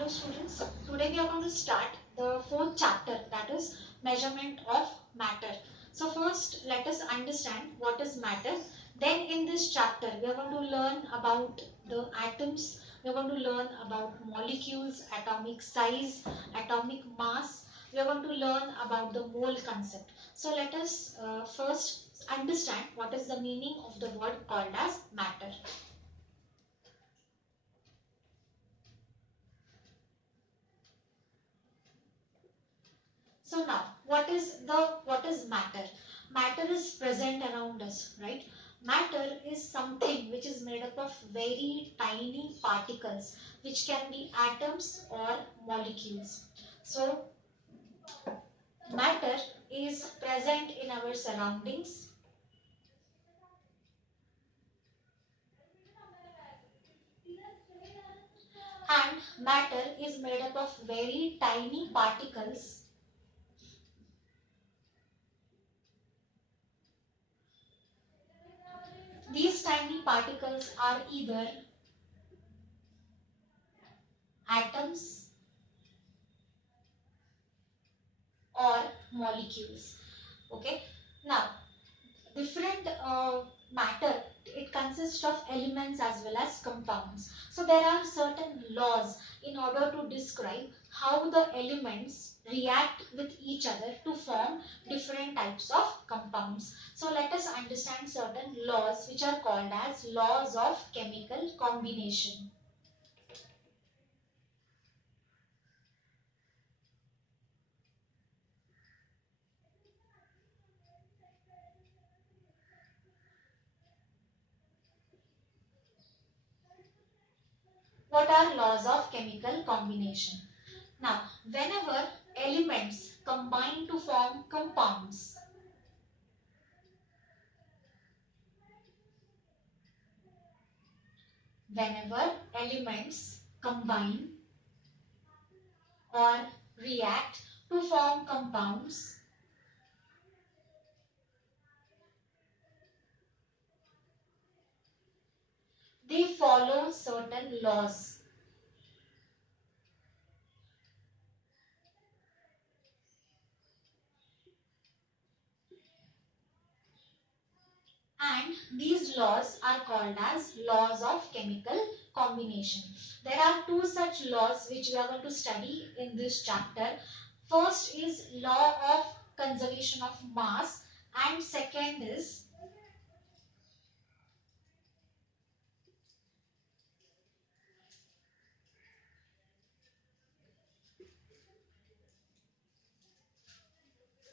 Hello students, today we are going to start the fourth chapter, that is measurement of matter. So first let us understand what is matter. Then in this chapter we are going to learn about the atoms, we are going to learn about molecules, atomic size, atomic mass. We are going to learn about the mole concept. So let us first understand what is the meaning of the word called as matter. So now, what is matter? Matter is present around us, right? Matter is something which is made up of very tiny particles, which can be atoms or molecules. So matter is present in our surroundings, and matter is made up of very tiny particles. These tiny particles are either atoms or molecules. Okay. Now, different matter, it consists of elements as well as compounds. So there are certain laws in order to describe how the elements react with each other to form different types of compounds. So let us understand certain laws which are called as laws of chemical combination. What are laws of chemical combination? Now, whenever elements combine to form compounds, whenever elements combine or react to form compounds, they follow certain laws. And these laws are called as laws of chemical combination. There are two such laws which we are going to study in this chapter. First is law of conservation of mass, and second is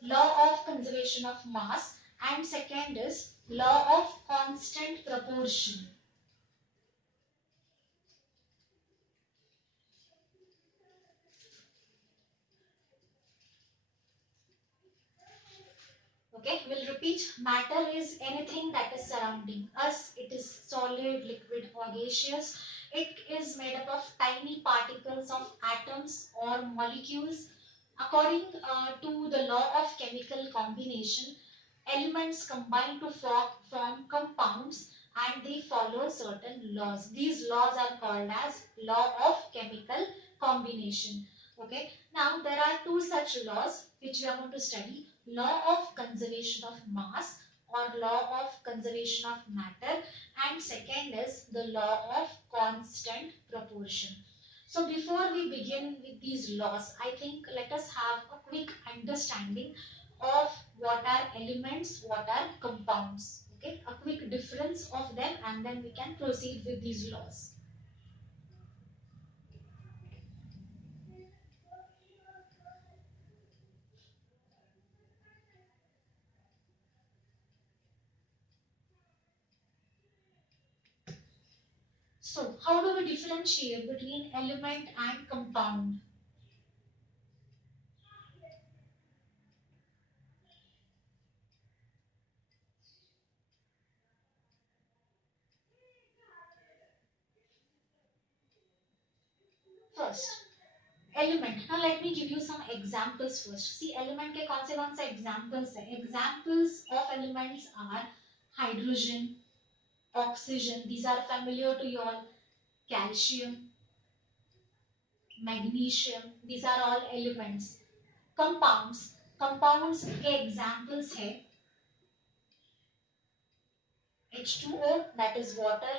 law of conservation of mass, and second is law of constant proportion. Okay, we'll repeat. Matter is anything that is surrounding us. It is solid, liquid, or gaseous. It is made up of tiny particles of atoms or molecules. According to the law of chemical combination, elements combine to form compounds, and they follow certain laws. These laws are called as law of chemical combination. Okay. Now there are two such laws which we are going to study. Law of conservation of mass or law of conservation of matter, and second is the law of constant proportion. So before we begin with these laws, I think let us have a quick understanding of what are elements, what are compounds. Okay, a quick difference of them, and then we can proceed with these laws. So how do we differentiate between element and compound? First, element. Now let me give you some examples first. See, element के कौन से examples हैं? Examples of elements are hydrogen, oxygen. These are familiar to you all. Calcium, magnesium. These are all elements. Compounds, compounds के examples है H2O, that is water,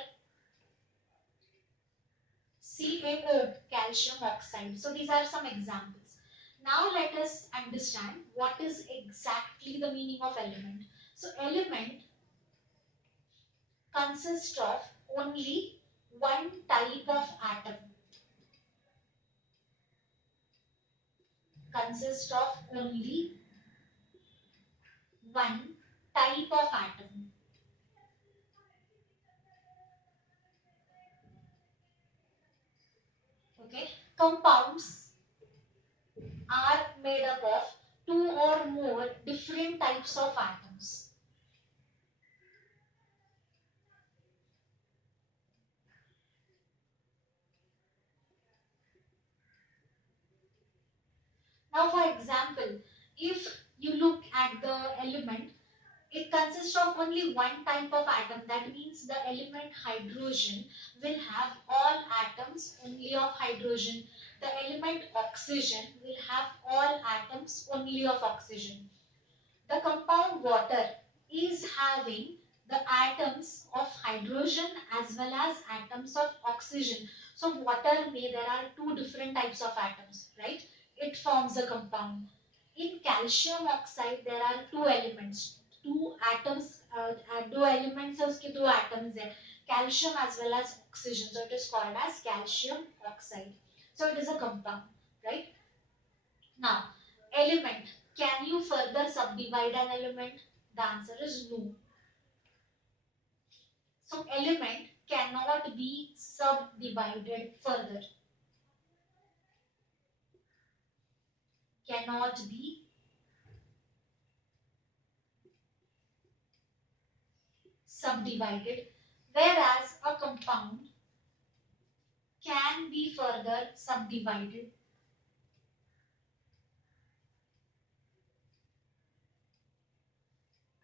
CaO, calcium oxide. So these are some examples. Now let us understand what is exactly the meaning of element. So element consists of only one type of atom. Consists of only one type of atom. Okay. Compounds are made up of two or more different types of atoms. Now, for example, if you look at the element, it consists of only one type of atom. That means the element hydrogen will have all atoms only of hydrogen. The element oxygen will have all atoms only of oxygen. The compound water is having the atoms of hydrogen as well as atoms of oxygen. So water may there are two different types of atoms, right? It forms a compound. In calcium oxide there are two elements, two atoms, दो elements है उसके दो atoms है, calcium as well as oxygen. So it is called as calcium oxide. So it is a compound, right? Now, element. Can you further subdivide an element? The answer is no. So, element cannot be subdivided further. Cannot be subdivided. Whereas a compound can be further subdivided.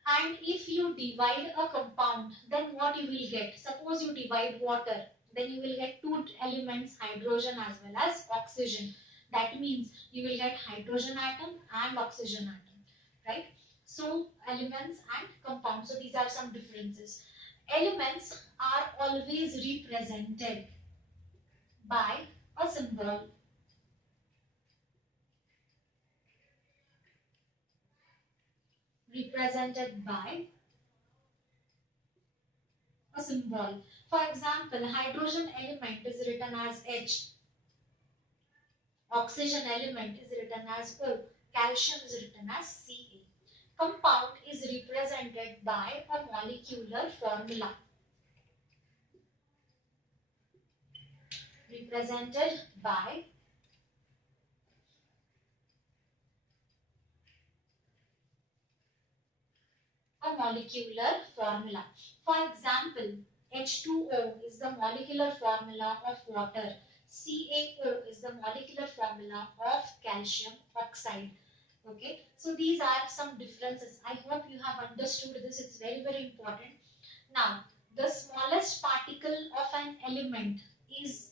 And if you divide a compound, then what you will get? Suppose you divide water, then you will get two elements, hydrogen as well as oxygen. That means you will get hydrogen atom and oxygen atom, right? So elements and compounds. So these are some differences. Elements are always represented by a symbol. Represented by a symbol. For example, hydrogen element is written as H. Oxygen element is written as O. Calcium is written as Ca. Compound is represented by a molecular formula. Represented by a molecular formula. For example, H2O is the molecular formula of water. CaO is the molecular formula of calcium oxide. Okay, so these are some differences. I hope you have understood this. It's very, very important. Now, the smallest particle of an element is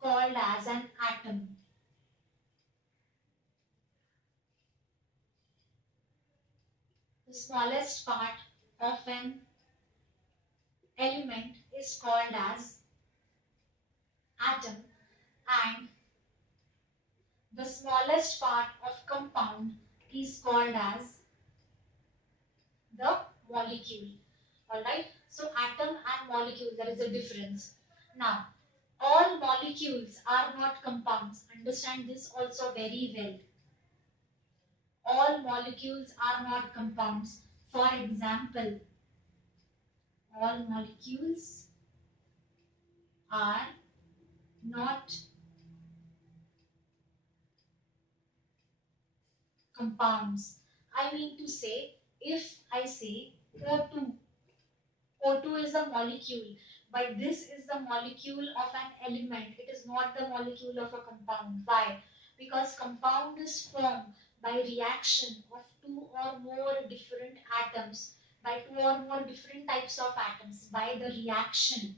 called as an atom. The smallest part of an element is called as atom, and the smallest part of compound is called as the molecule. Alright, so atom and molecule, there is a difference. Now, all molecules are not compounds. Understand this also very well. All molecules are not compounds. For example, all molecules are not compounds. I mean to say, if I say O2, O2 is a molecule, but this is the molecule of an element. It is not the molecule of a compound. Why? Because compound is formed by reaction of two or more different atoms, by two or more different types of atoms, by the reaction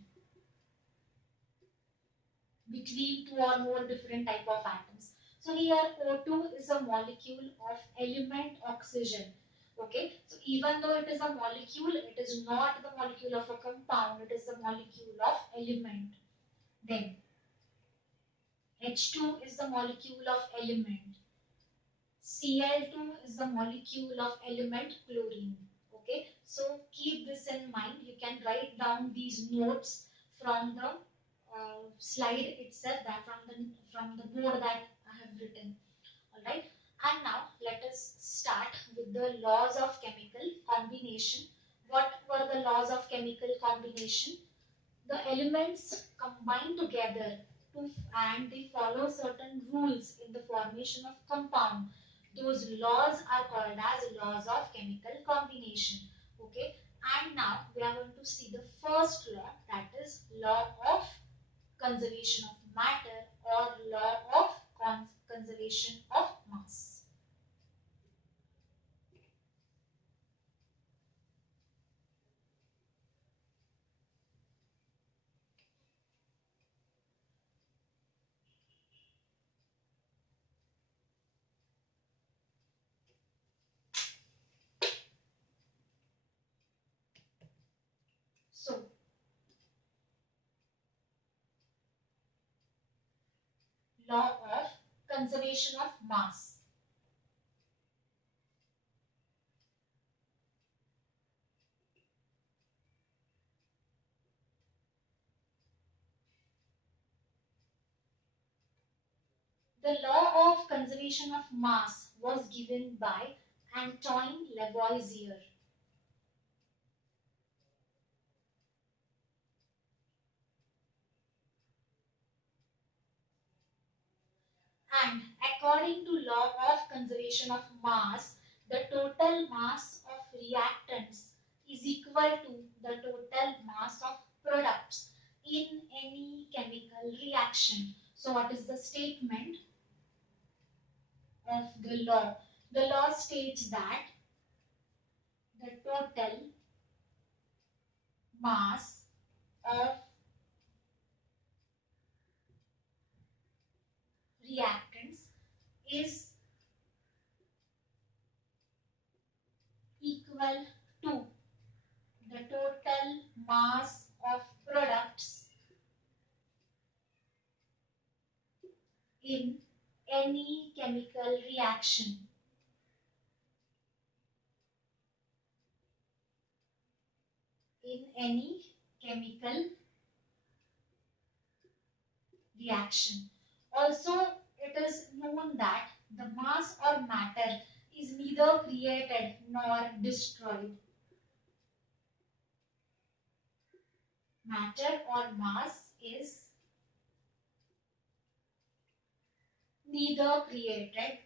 between two or more different type of atoms. So here O2 is a molecule of element oxygen. Okay, so even though it is a molecule, it is not the molecule of a compound, it is the molecule of element. Then H2 is the molecule of element. Cl2 is the molecule of element chlorine. Okay, so keep this in mind. You can write down these notes from the slide itself, that from the board that I have written. All right, and now let us start with the laws of chemical combination. What were the laws of chemical combination? The elements combine together to, and they follow certain rules in the formation of compound. Those laws are called as laws of chemical combination. Okay, and now we are going to see the first law, that is law of conservation of matter or law of conservation of mass. So law of conservation of mass. The law of conservation of mass was given by Antoine Lavoisier. And according to law of conservation of mass, the total mass of reactants is equal to the total mass of products in any chemical reaction. So what is the statement of the law? The law states that the total mass of reactants is equal to the total mass of products in any chemical reaction. In any chemical reaction. Also, it is known that the mass or matter is neither created nor destroyed. Matter or mass is neither created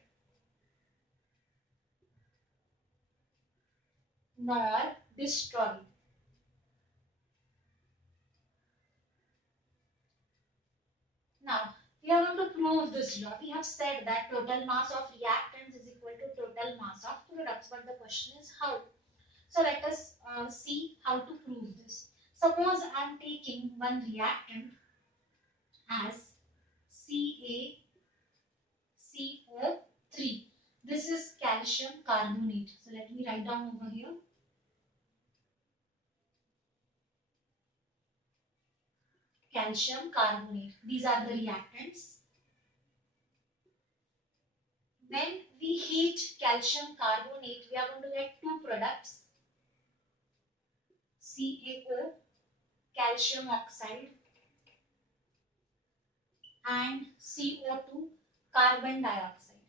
nor destroyed. Now, we are going to prove this law. We have said that total mass of reactants is equal to total mass of products, but the question is how. So let us see how to prove this. Suppose I am taking one reactant as CaCO3. This is calcium carbonate. So let me write down over here. Calcium carbonate. These are the reactants. When we heat calcium carbonate, we are going to get two products. CaO, calcium oxide, and CO2, carbon dioxide.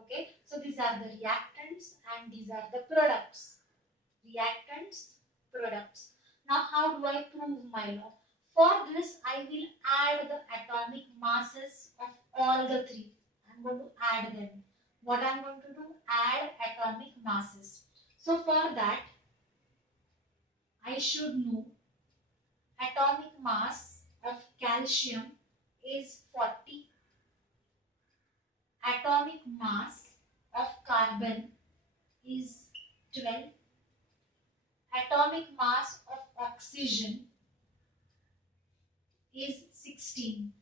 Okay, so these are the reactants and these are the products. Reactants, products. Now, how do I prove my law? For this, I will add the atomic masses of all the three. I'm going to add them. What I'm going to do? Add atomic masses. So, for that, I should know atomic mass of calcium is 40. Atomic mass of carbon is 12. Atomic mass of oxygen is 16.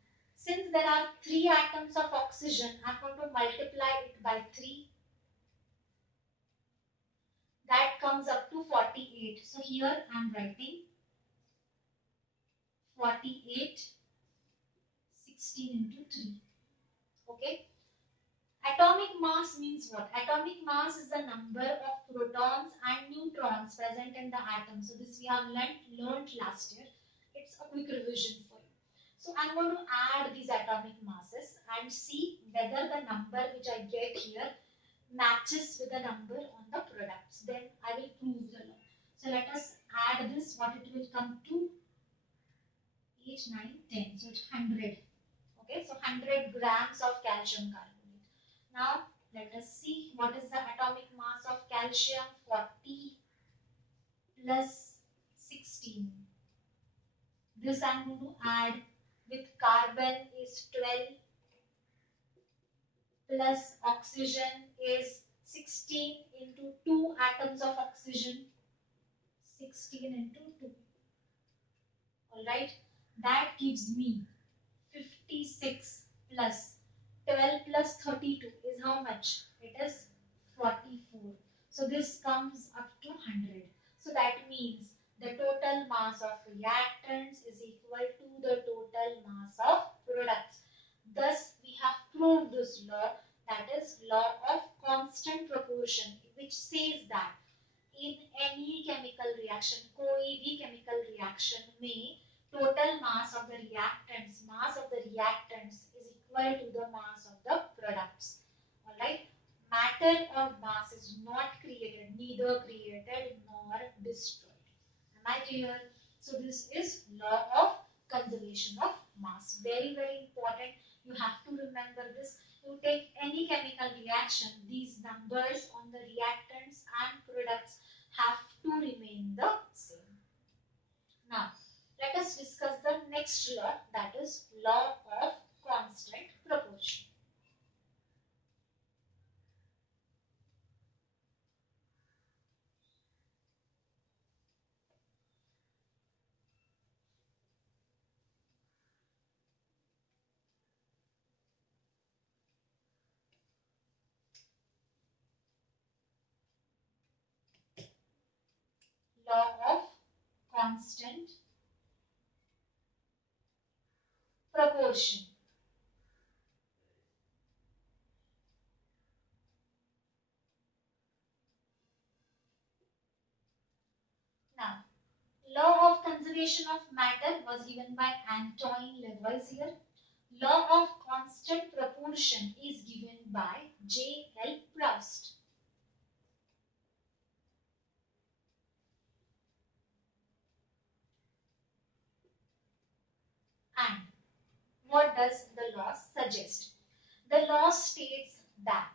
Since there are 3 atoms of oxygen, I'm going to multiply it by 3. That comes up to 48. So here I'm writing 48, 16 into 3. Okay. Atomic mass means what? Atomic mass is the number of protons and neutrons present in the atom. So this we have learned last year. It's a quick revision for you. So I'm going to add these atomic masses and see whether the number which I get here matches with the number on the products. Then I will prove the law. So let us add this. What it will come to? 8, 9, 10. So it's 100. Okay, so 100 grams of calcium carbonate. Now let us see what is the atomic mass of calcium. 40 plus 16. This I am going to add with carbon is 12 plus oxygen is 16 into 2 atoms of oxygen. 16 into 2. Alright, that gives me 56 plus 12 plus 32 is how much? It is 44. So this comes up to 100. So that means the total mass of reactants is equal to the total mass of products. Thus, we have proved this law, that is law of constant proportion, which says that in any chemical reaction, कोई भी chemical reaction में total mass of the reactants is equal to the mass of the products. Alright, matter or mass is not created, neither created nor destroyed. Am I clear? So this is law of conservation of mass. Very important. You have to remember this. You take any chemical reaction, these numbers on the reactants and products have to remain the same. Now, let us discuss the next law, that is law of constant proportion. Law of constant proportion. Now, law of conservation of matter was given by Antoine Lavoisier. Law of constant proportion is given by J.L. Proust. And what does the law suggest? The law states that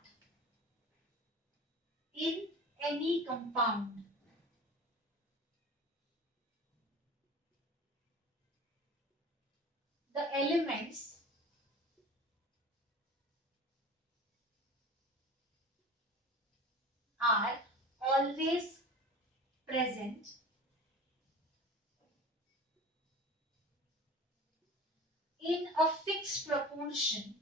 in any compound, the elements are always present in a fixed proportion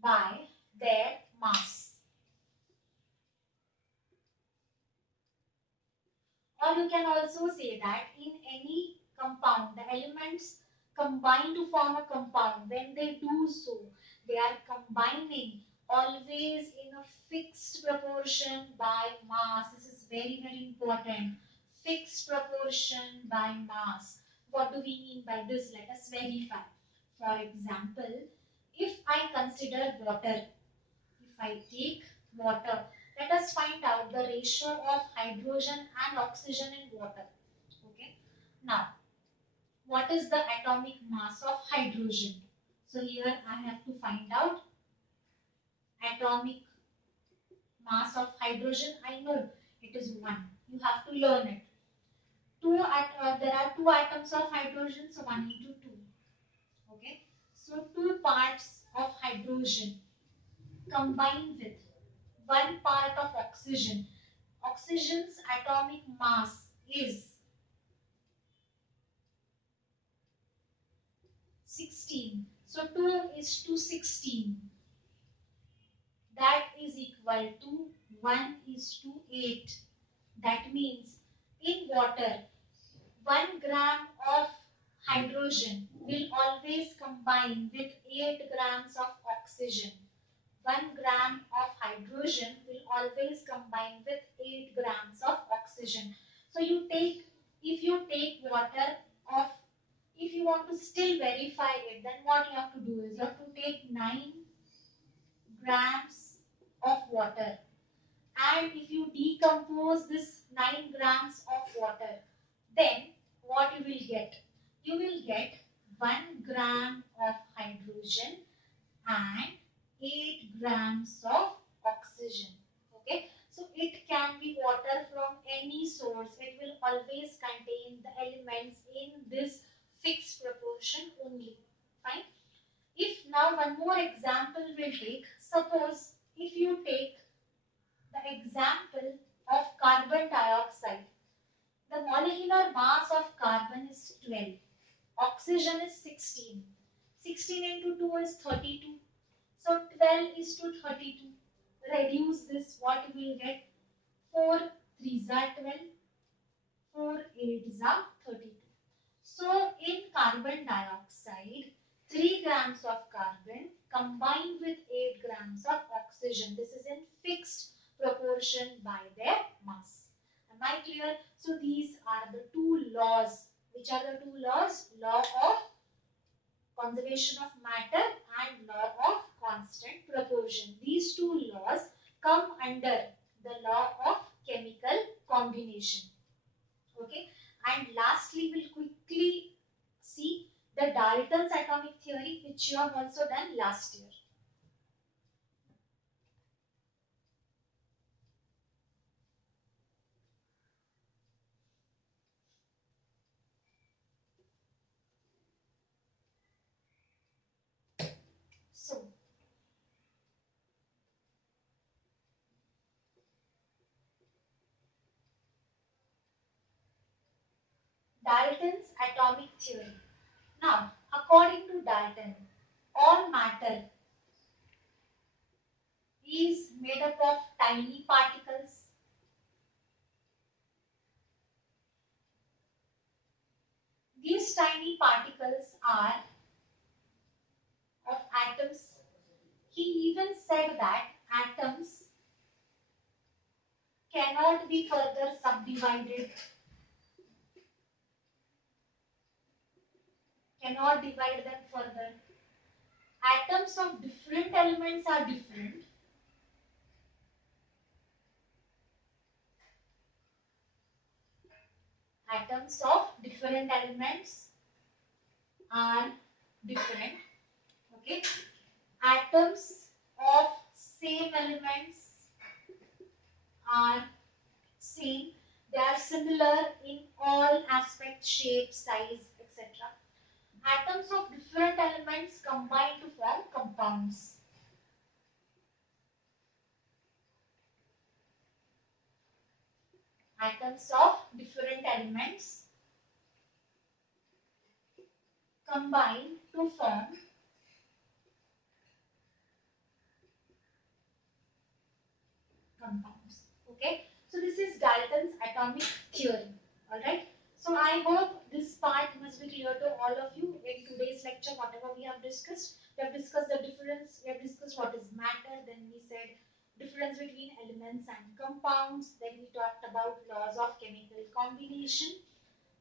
by their mass. Or you can also say that in any compound, the elements combine to form a compound. When they do so, they are combining always in a fixed proportion by mass. This is very important. Fixed proportion by mass. What do we mean by this? Let us verify. For example, if I consider water, if I take water, let us find out the ratio of hydrogen and oxygen in water. Okay. Now, what is the atomic mass of hydrogen? So here I have to find out atomic mass of hydrogen. I know it is 1. You have to learn it. There are 2 atoms of hydrogen, so 1 into 2. Okay. So 2 parts of hydrogen combined with 1 part of oxygen. Oxygen's atomic mass is 16. So 2 is to 16. That is equal to 1 is to 8. That means in water, 1 gram of hydrogen will always combine with 8 grams of oxygen. 1 gram of hydrogen will always combine with 8 grams of oxygen. So if you take water of, if you want to still verify it, then what you have to do is you have to take 9 grams of water, and if you decompose this 9 grams of water, then what you will get? You will get 1 gram of hydrogen and 8 grams of oxygen. Okay, so it can be water from any source. It will always contain the elements in this fixed proportion only. Fine. If now one more example we'll take, suppose if you take the example of carbon dioxide, the molecular mass of carbon is 12, oxygen is 16. 16 into 2 is 32. So 12 is to 32. Reduce this, what you will get? 4 3s are 12, 4 8s are 32. So in carbon dioxide, 3 grams of carbon combined with 8 grams of oxygen. This is in fixed proportion by their mass. Am I clear? So these are the two laws. Which are the two laws? Law of conservation of matter and law of constant proportion. These two laws come under the law of chemical combination. Okay, and lastly we'll quickly see the Dalton's atomic theory, which you have also done last year. So Dalton's atomic theory. Now according to Dalton, all matter is made up of tiny particles. These tiny particles are of atoms. He even said that atoms cannot be further subdivided, cannot divide them further. Atoms of different elements are different. Atoms of different elements are different. Okay. Atoms of same elements are same. They are similar in all aspects, shape, size, etc. Atoms of different elements combine to form compounds. Atoms of different elements combine to form compounds. Okay. So this is Dalton's atomic theory. Alright. So I hope this part must be clear to all of you in today's lecture. Whatever we have discussed, we have discussed the difference, we have discussed what is matter, then we said difference between elements and compounds, then we talked about laws of chemical combination,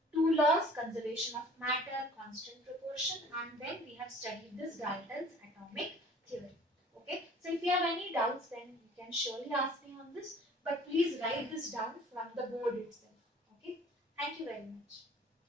two laws, conservation of matter, constant proportion, and then we have studied this Dalton's atomic theory. Okay, so if you have any doubts, then you can surely ask me on this, but please write this down from the board itself. Okay, thank you very much.